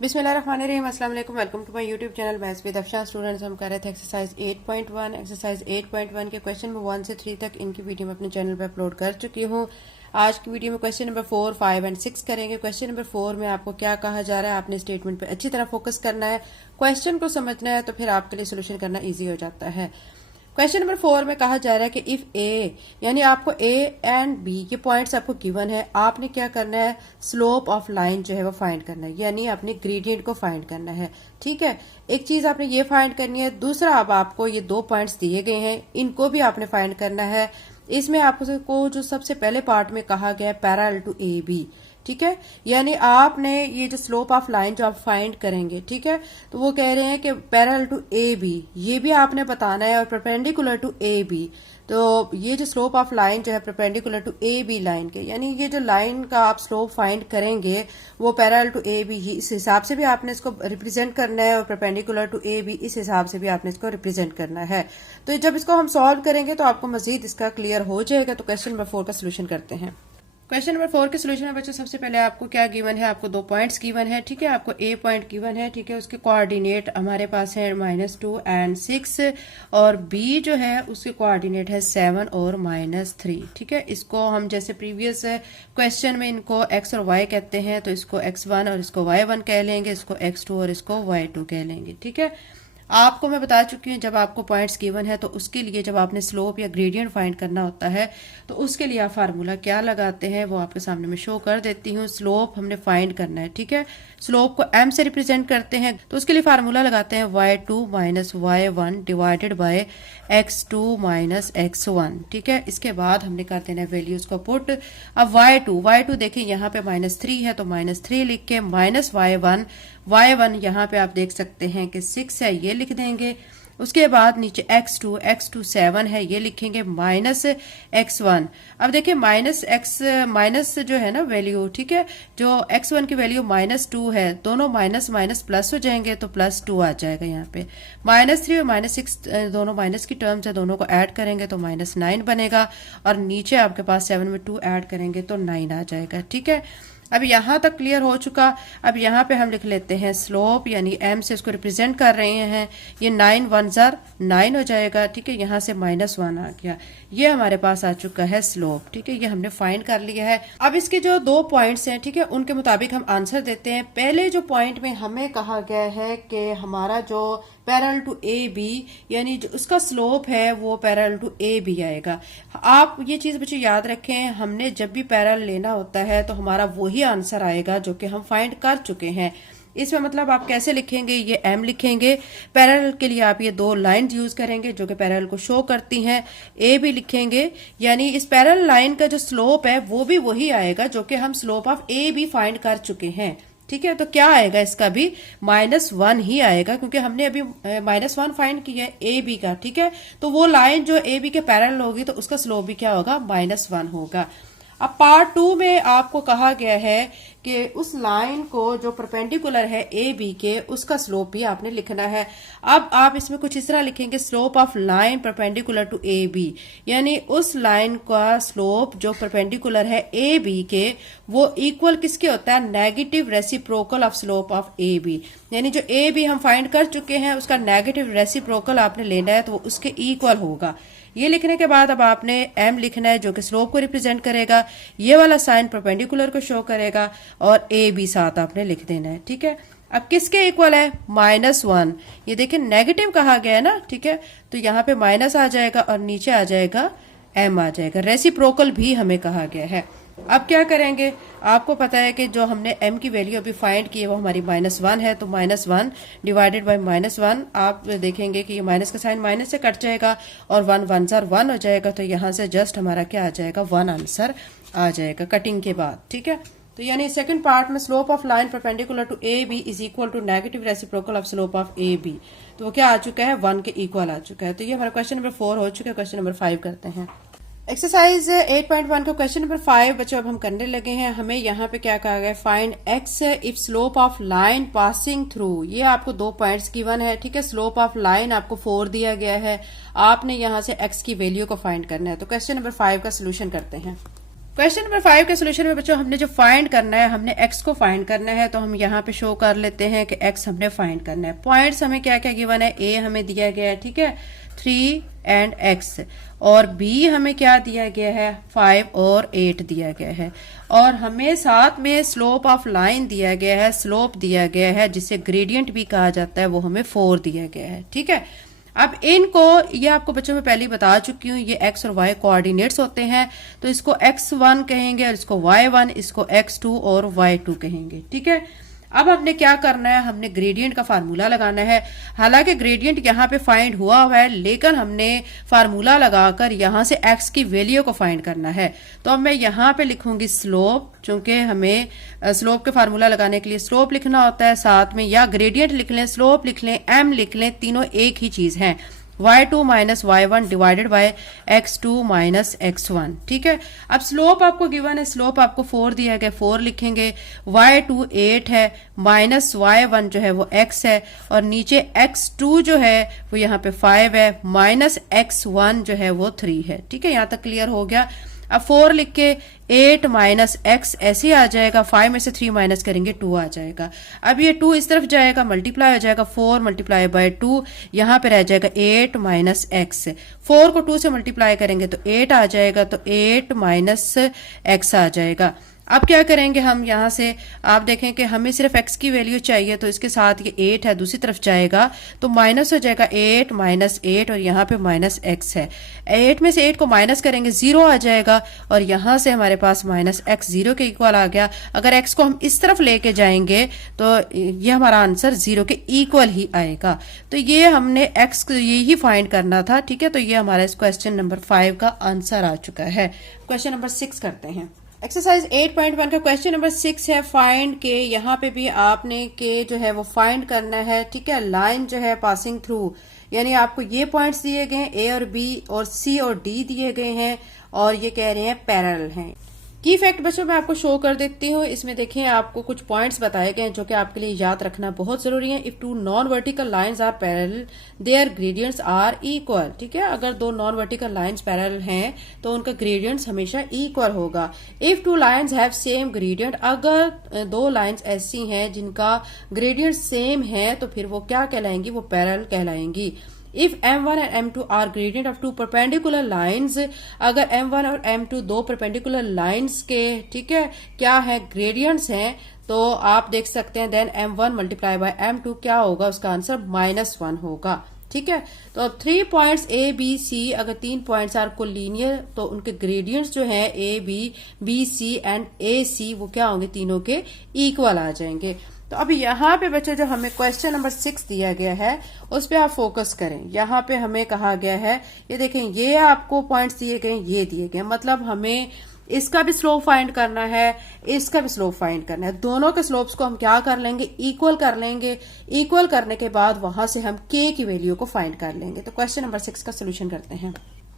बिस्मिल्लाहिर्रहमानिर्रहीम, अस्सलाम वालेकुम। Welcome to my YouTube channel maths with Afsha. Students, हम कर रहे थे एक्सरसाइज 8.1। एक्सरसाइज 8.1 के क्वेश्चन नंबर 1 से 3 तक इनकी वीडियो मैं अपने चैनल पर अपलोड कर चुकी हूँ। आज की वीडियो में क्वेश्चन नंबर 4, 5 एंड 6 करेंगे। क्वेश्चन नंबर 4 में आपको क्या कहा जा रहा है, आपने स्टेटमेंट पे अच्छी तरह फोकस करना है, क्वेश्चन को समझना है, तो फिर आपके लिए सोल्यूशन करना ईजी हो जाता है। क्वेश्चन नंबर 4 में कहा जा रहा है कि इफ ए, यानी आपको ए एंड बी के पॉइंट्स आपको गिवन है, आपने क्या करना है, स्लोप ऑफ लाइन जो है वो फाइंड करना है, यानी अपने ग्रेडियंट को फाइंड करना है। ठीक है, एक चीज आपने ये फाइंड करनी है। दूसरा, अब आपको ये 2 पॉइंट्स दिए गए हैं, इनको भी आपने फाइंड करना है। इसमें आपको जो सबसे पहले पार्ट में कहा गया है पैरेलल टू ए बी, ठीक है, यानी आपने ये जो स्लोप ऑफ लाइन जो आप फाइंड करेंगे, ठीक है, तो वो कह रहे हैं कि पैरेलल टू ए बी, ये भी आपने बताना है, और परपेंडिकुलर टू ए बी। तो ये जो स्लोप ऑफ लाइन जो है perpendicular to A B line के, यानी ये जो लाइन का आप स्लोप फाइंड करेंगे वो पैरेलल टू ए बी, इस हिसाब से भी आपने इसको रिप्रेजेंट करना है, और परपेंडिकुलर टू ए बी इस हिसाब से भी आपने इसको रिप्रेजेंट करना है। तो जब इसको हम सॉल्व करेंगे तो आपको मजीद इसका क्लियर हो जाएगा। तो क्वेश्चन नंबर 4 का सोल्यूशन करते हैं। क्वेश्चन नंबर 4 के सोल्यूशन में बच्चों सबसे पहले आपको क्या गिवन है, आपको 2 पॉइंट्स गिवन है। ठीक है, आपको ए पॉइंट गिवन है, ठीक है, उसके कोऑर्डिनेट हमारे पास है -2 एंड 6, और बी जो है उसके कोऑर्डिनेट है 7 और -3। ठीक है, इसको हम जैसे प्रीवियस क्वेश्चन में इनको x और y कहते हैं, तो इसको x1 और इसको y1 कह लेंगे, इसको x2 और इसको y2 कह लेंगे। ठीक है, आपको मैं बता चुकी हूँ जब आपको पॉइंट्स गिवन है तो उसके लिए जब आपने स्लोप या ग्रेडियंट फाइंड करना होता है तो उसके लिए आप फार्मूला क्या लगाते हैं वो आपके सामने मैं शो कर देती हूँ। स्लोप हमने फाइंड करना है, ठीक है, स्लोप को m से रिप्रेजेंट करते हैं, तो उसके लिए फार्मूला लगाते हैं y2 minus y1 divided by x2 minus x1। ठीक है, इसके बाद हमने कर देना है वैल्यूज को पुट। अब y2 देखें यहाँ पे -3 है तो -3 लिख के, माइनस y1 यहाँ पे आप देख सकते हैं कि 6 है, ये लिख देंगे। उसके बाद नीचे x2 7 है, ये लिखेंगे, माइनस x1। अब देखिए माइनस जो है ना वैल्यू, ठीक है, जो x1 की वैल्यू -2 है, दोनों माइनस प्लस हो जाएंगे तो +2 आ जाएगा यहाँ पे। -3 और -6 दोनों माइनस की टर्म्स है, दोनों को ऐड करेंगे तो -9 बनेगा, और नीचे आपके पास 7 में 2 ऐड करेंगे तो 9 आ जाएगा। ठीक है, अब यहाँ तक क्लियर हो चुका। अब यहाँ पे हम लिख लेते हैं स्लोप, यानी m से इसको रिप्रेजेंट कर रहे हैं, ये 9 1 9 हो जाएगा। ठीक है, यहाँ से -1 आ गया, ये हमारे पास आ चुका है स्लोप। ठीक है, ये हमने फाइंड कर लिया है। अब इसके जो 2 पॉइंट्स हैं, ठीक है, उनके मुताबिक हम आंसर देते हैं। पहले जो पॉइंट में हमें कहा गया है कि हमारा जो पैरेलल टू ए बी, यानी जो उसका स्लोप है वो पैरेलल टू ए बी आएगा। आप ये चीज बच्चे याद रखें, हमने जब भी पैरेलल लेना होता है तो हमारा वही आंसर आएगा जो कि हम फाइंड कर चुके हैं। इसमें मतलब आप कैसे लिखेंगे, ये m लिखेंगे, पैरेलल के लिए आप ये 2 लाइंस यूज करेंगे जो कि पैरेलल को शो करती हैं, ए भी लिखेंगे, यानी इस पैरेलल लाइन का जो स्लोप है वो भी वही आएगा जो कि हम slope of A B find कर चुके हैं। ठीक है, तो क्या आएगा, इसका भी -1 ही आएगा, क्योंकि हमने अभी -1 फाइंड किया है ए बी का। ठीक है, तो वो लाइन जो ए बी के पैरेलल होगी तो उसका स्लोप भी क्या होगा, -1 होगा। अब पार्ट 2 में आपको कहा गया है कि उस लाइन को जो परपेंडिकुलर है ए बी के, उसका स्लोप भी आपने लिखना है। अब आप इसमें कुछ इस तरह लिखेंगे, slope of line perpendicular to A B, यानी उस लाइन का स्लोप जो परपेंडिकुलर है ए बी के वो इक्वल किसके होता है, negative reciprocal of slope of A B, यानी जो ए बी हम फाइंड कर चुके हैं उसका नेगेटिव रेसिप्रोकल आपने लेना है तो वो उसके इक्वल होगा। ये लिखने के बाद अब आपने m लिखना है जो कि स्लोप को रिप्रेजेंट करेगा, ये वाला साइन परपेंडिकुलर को शो करेगा, और ए बी साथ आपने लिख देना है। ठीक है, अब किसके इक्वल है, -1, ये देखिए नेगेटिव कहा गया है ना। ठीक है, तो यहाँ पे माइनस आ जाएगा और नीचे आ जाएगा m आ जाएगा, रेसिप्रोकल भी हमें कहा गया है। अब क्या करेंगे, आपको पता है कि जो हमने m की वैल्यू अभी फाइंड की है वो हमारी -1 है, तो -1 डिवाइडेड बाय -1, आप देखेंगे कि ये माइनस का साइन माइनस से कट जाएगा और 1 1 हो जाएगा, तो यहाँ से जस्ट हमारा क्या आ जाएगा, 1 आंसर आ जाएगा कटिंग के बाद। ठीक है, तो यानी सेकंड पार्ट में slope of line perpendicular to A B is equal to negative reciprocal of slope of A B, तो वो क्या आ चुका है, 1 के इक्वल आ चुका है। तो ये हमारा क्वेश्चन नंबर 4 हो चुका है। क्वेश्चन नंबर 5 करते हैं। एक्सरसाइज 8.1 का क्वेश्चन नंबर 5 बच्चों अब हम करने लगे हैं। हमें यहाँ पे क्या कहा गया, find x if slope of line passing through. ये आपको 2 पॉइंट्स गिवन है, ठीक है, स्लोप ऑफ लाइन आपको 4 दिया गया है, आपने यहाँ से x की वैल्यू को फाइंड करना है। तो क्वेश्चन नंबर 5 का सोल्यूशन करते हैं। क्वेश्चन नंबर 5 के सोल्यूशन में बच्चों हमने जो फाइंड करना है, हमने x को फाइंड करना है, तो हम यहाँ पे शो कर लेते हैं कि x हमने फाइंड करना है। पॉइंट्स हमें क्या क्या गिवन है, a हमें दिया गया है, ठीक है 3 एंड x, और b हमें क्या दिया गया है 5 और 8 दिया गया है, और हमें साथ में स्लोप ऑफ लाइन दिया गया है, स्लोप दिया गया है जिसे ग्रेडियंट भी कहा जाता है, वो हमें 4 दिया गया है, ठीक है। अब इनको, ये आपको बच्चों में पहले ही बता चुकी हूँ, ये x और y कोऑर्डिनेट्स होते हैं, तो इसको x1 कहेंगे और इसको y1, इसको x2 और y2 कहेंगे, ठीक है। अब हमने क्या करना है, हमने ग्रेडियंट का फार्मूला लगाना है। हालांकि ग्रेडियंट यहाँ पे फाइंड हुआ है, लेकिन हमने फार्मूला लगाकर यहाँ से x की वैल्यू को फाइंड करना है। तो अब मैं यहाँ पे लिखूंगी स्लोप, चूंकि हमें स्लोप के फार्मूला लगाने के लिए स्लोप लिखना होता है, साथ में या ग्रेडियंट लिख लें, स्लोप लिख लें, m लिख लें, तीनों एक ही चीज है। y2 minus y1 divided by x2 minus x1, ठीक है। अब स्लोप आपको गिवन है, स्लोप आपको 4 दिया गया, 4 लिखेंगे, y2 8 है, माइनस y1 जो है वो x है, और नीचे x2 जो है वो यहाँ पे 5 है, माइनस x1 जो है वो 3 है, ठीक है। यहाँ तक क्लियर हो गया। अब 4 लिख के 8 माइनस x ऐसे आ जाएगा, 5 में से 3 माइनस करेंगे 2 आ जाएगा। अब ये 2 इस तरफ जाएगा, मल्टीप्लाई हो जाएगा, 4 मल्टीप्लाई बाय 2, यहाँ पे रह जाएगा 8 माइनस x। 4 को 2 से मल्टीप्लाई करेंगे तो 8 आ जाएगा, तो 8 माइनस x आ जाएगा। अब क्या करेंगे हम, यहाँ से आप देखें कि हमें सिर्फ x की वैल्यू चाहिए, तो इसके साथ ये 8 है, दूसरी तरफ जाएगा तो माइनस हो जाएगा 8 माइनस 8, और यहाँ पे माइनस x है। 8 में से 8 को माइनस करेंगे 0 आ जाएगा, और यहाँ से हमारे पास माइनस x 0 के इक्वल आ गया। अगर x को हम इस तरफ लेके जाएंगे तो ये हमारा आंसर 0 के इक्वल ही आएगा। तो ये हमने x को यही फाइंड करना था, ठीक है। तो ये हमारा इस क्वेश्चन नंबर 5 का आंसर आ चुका है। क्वेश्चन नंबर 6 करते हैं। एक्सरसाइज 8.1 का क्वेश्चन नंबर 6 है फाइंड के। यहाँ पे भी आपने के जो है वो फाइंड करना है, ठीक है। लाइन जो है पासिंग थ्रू, यानी आपको ये पॉइंट्स दिए गए हैं, ए और बी और सी और डी दिए गए हैं, और ये कह रहे हैं पैरेलल हैं। की फैक्ट बच्चों मैं आपको शो कर देती हूँ। इसमें देखें आपको कुछ पॉइंट्स बताए गए हैं जो कि आपके लिए याद रखना बहुत जरूरी है। If two non vertical lines are parallel their gradients are equal, ठीक है। अगर दो नॉन वर्टिकल लाइंस पैरेलल हैं तो उनका ग्रेडियंट्स हमेशा इक्वल होगा। If two lines have same gradient, अगर दो लाइंस ऐसी हैं जिनका ग्रेडियंट सेम है तो फिर वो क्या कहलाएंगी, वो पैरेलल कहलाएंगी। If m1 and m2 are gradient of two perpendicular lines, अगर m1 और m2 दो परपेंडिकुलर लाइंस के, ठीक है, क्या है ग्रेडियंट्स हैं, तो आप देख सकते हैं then m1 multiply by m2 क्या होगा, उसका आंसर -1 होगा, ठीक है। तो 3 पॉइंट्स a b c, अगर 3 पॉइंट्स आर कोलिनियर तो उनके ग्रेडियंट्स जो है a b b c and a c वो क्या होंगे, तीनों के इक्वल आ जाएंगे। तो अब यहाँ पे बच्चे जो हमें क्वेश्चन नंबर 6 दिया गया है उस पे आप फोकस करें। यहाँ पे हमें कहा गया है, ये देखें, ये आपको पॉइंट्स दिए गए, ये दिए गए, मतलब हमें इसका भी स्लोप फाइंड करना है, इसका भी स्लोप फाइंड करना है। दोनों के स्लोप्स को हम क्या कर लेंगे, इक्वल कर लेंगे। इक्वल करने के बाद वहां से हम k की वैल्यू को फाइंड कर लेंगे। तो क्वेश्चन नंबर 6 का सोल्यूशन करते हैं।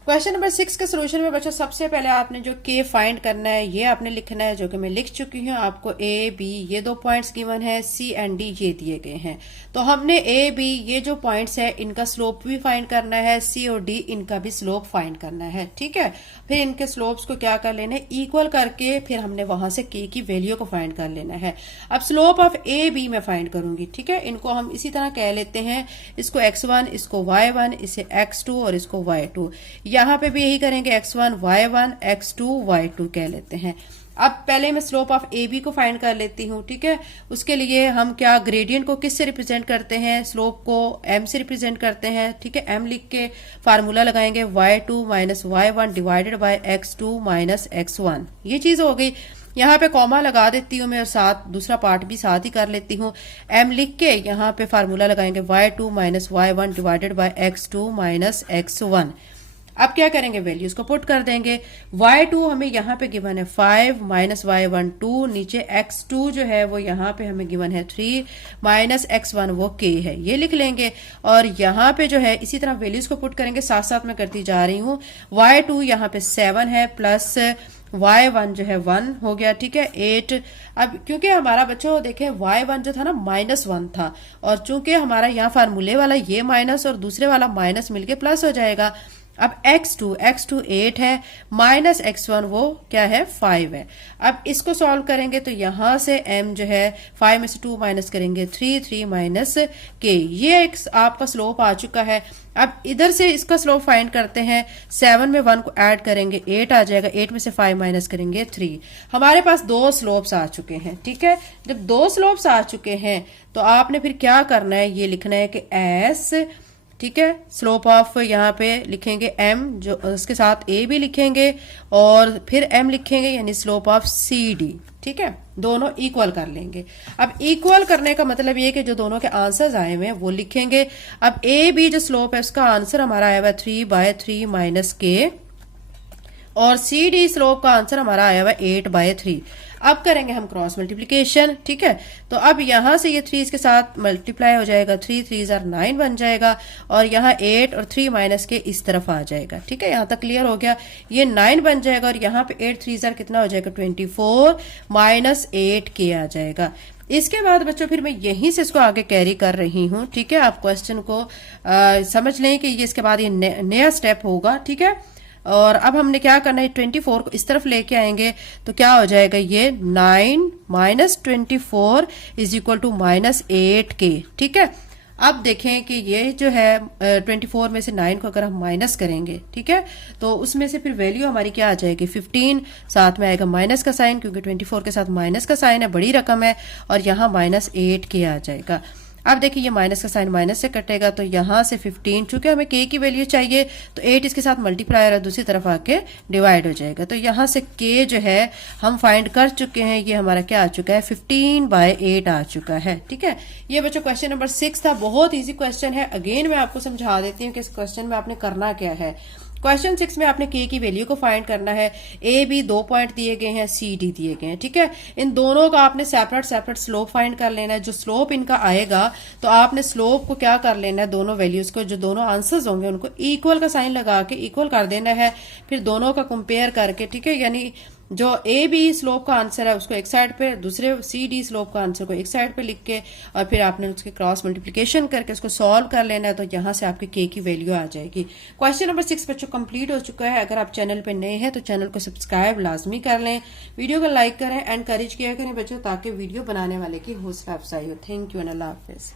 क्वेश्चन नंबर 6 के सोल्यूशन में बच्चों सबसे पहले आपने जो के फाइंड करना है ये आपने लिखना है, जो कि मैं लिख चुकी हूँ। आपको ए बी ये 2 पॉइंट्स गिवन है, सी एंड डी ये दिए गए हैं। तो हमने ए बी ये जो पॉइंट्स है इनका स्लोप भी फाइंड करना है, सी और डी इनका भी स्लोप फाइंड करना है, ठीक है। फिर इनके स्लोप्स को क्या कर लेना है, इक्वल करके फिर हमने वहां से के की वैल्यू को फाइंड कर लेना है। अब स्लोप ऑफ ए बी मैं फाइंड करूंगी, ठीक है। इनको हम इसी तरह कह लेते हैं, इसको x1, इसको y1, इसे x2 और इसको y2। यहाँ पे भी यही करेंगे, x1 y1 x2 y2 कह लेते हैं। अब पहले मैं स्लोप ऑफ ए बी को फाइंड कर लेती हूँ, ठीक है। उसके लिए हम क्या ग्रेडियंट को किस से रिप्रेजेंट करते हैं, स्लोप को m से रिप्रेजेंट करते हैं, ठीक है। m लिख के फार्मूला लगाएंगे y2 minus y1 divided by x2 minus x1। ये चीज हो गई। यहाँ पे कॉमा लगा देती हूँ मैं और साथ दूसरा पार्ट भी साथ ही कर लेती हूँ। m लिख के यहाँ पे फार्मूला लगाएंगे y2 minus y1 divided by x2 minus x1। अब क्या करेंगे, वैल्यूज को पुट कर देंगे। y2 हमें यहाँ पे गिवन है 5 माइनस y1 2, नीचे x2 जो है वो यहाँ पे हमें गिवन है 3 माइनस x1 वो k है, ये लिख लेंगे। और यहाँ पे जो है इसी तरह वैल्यूज को पुट करेंगे, साथ साथ मैं करती जा रही हूँ। y2 यहाँ पे 7 है प्लस y1 जो है 1 हो गया, ठीक है 8। अब क्योंकि हमारा बच्चों देखें y1 जो था ना -1 था, और चूंकि हमारा यहाँ फार्मूले वाला ये माइनस और दूसरे वाला माइनस मिलके प्लस हो जाएगा, अब x2 8 है, माइनस x1 वो क्या है 5 है। अब इसको सॉल्व करेंगे तो यहां से m जो है 5 में से 2 माइनस करेंगे 3 माइनस k, ये एक आपका स्लोप आ चुका है। अब इधर से इसका स्लोप फाइंड करते हैं, 7 में 1 को ऐड करेंगे 8 आ जाएगा, 8 में से 5 माइनस करेंगे 3। हमारे पास दो स्लोप्स आ चुके हैं, ठीक है। जब दो स्लोप्स आ चुके हैं तो आपने फिर क्या करना है, ये लिखना है कि एस, ठीक है, स्लोप ऑफ यहाँ पे लिखेंगे m, जो उसके साथ a भी लिखेंगे और फिर m लिखेंगे, यानी स्लोप ऑफ CD, ठीक है। दोनों इक्वल कर लेंगे। अब इक्वल करने का मतलब ये कि जो दोनों के आंसर्स आए हुए हैं वो लिखेंगे। अब a b जो स्लोप है उसका आंसर हमारा आया हुआ है 3/3 माइनस k, और CD स्लोप का आंसर हमारा आया हुआ है 8/3। अब करेंगे हम क्रॉस मल्टीप्लिकेशन, ठीक है। तो अब यहां से ये 3 इसके साथ मल्टीप्लाई हो जाएगा, 3 3 9 बन जाएगा, और यहाँ 8 और 3 माइनस के इस तरफ आ जाएगा, ठीक है। यहां तक क्लियर हो गया, ये 9 बन जाएगा, और यहाँ पे 8 3 कितना हो जाएगा 24 माइनस 8 के आ जाएगा। इसके बाद बच्चों फिर मैं यहीं से इसको आगे कैरी कर रही हूं, ठीक है। आप क्वेश्चन को समझ लें कि ये इसके बाद ये नया स्टेप होगा, ठीक है। और अब हमने क्या करना है, 24 को इस तरफ लेके आएंगे तो क्या हो जाएगा, ये 9 minus 24 is equal to minus 8 के, ठीक है। अब देखें कि ये जो है 24 में से 9 को अगर हम माइनस करेंगे, ठीक है, तो उसमें से फिर वैल्यू हमारी क्या आ जाएगी 15, साथ में आएगा माइनस का साइन, क्योंकि 24 के साथ माइनस का साइन है, बड़ी रकम है, और यहाँ माइनस 8 के आ जाएगा। अब देखिए ये माइनस का साइन माइनस से कटेगा, तो यहां से 15, चूंकि हमें k की वैल्यू चाहिए तो 8 इसके साथ मल्टीप्लायर है, दूसरी तरफ आके डिवाइड हो जाएगा। तो यहां से k जो है हम फाइंड कर चुके हैं, ये हमारा क्या आ चुका है 15/8 आ चुका है, ठीक है। ये बच्चों क्वेश्चन नंबर 6 था, बहुत ईजी क्वेश्चन है। अगेन मैं आपको समझा देती हूँ कि इस क्वेश्चन में आपने करना क्या है। क्वेश्चन 6 में आपने k की वैल्यू को फाइंड करना है। a b 2 पॉइंट दिए गए हैं, c d दिए गए हैं, ठीक है। इन दोनों का आपने सेपरेट स्लोप फाइंड कर लेना है। जो स्लोप इनका आएगा तो आपने स्लोप को क्या कर लेना है, दोनों वैल्यूज को, जो दोनों आंसर्स होंगे उनको इक्वल का साइन लगा के इक्वल कर देना है, फिर दोनों का कंपेयर करके, ठीक है। यानी जो ए बी स्लोप का आंसर है उसको एक साइड पे, दूसरे सी डी स्लोप का आंसर को एक साइड पे लिख के, और फिर आपने उसके क्रॉस मल्टीप्लिकेशन करके उसको सॉल्व कर लेना है, तो यहां से आपके के की वैल्यू आ जाएगी। क्वेश्चन नंबर 6 बच्चों कंप्लीट हो चुका है। अगर आप चैनल पे नए हैं तो चैनल को सब्सक्राइब लाजमी कर लें, वीडियो को लाइक करें, एनकरेज किया करें बच्चों, ताकि वीडियो बनाने वाले की हौसला अफजाई हो। Thank you and Allah Hafiz.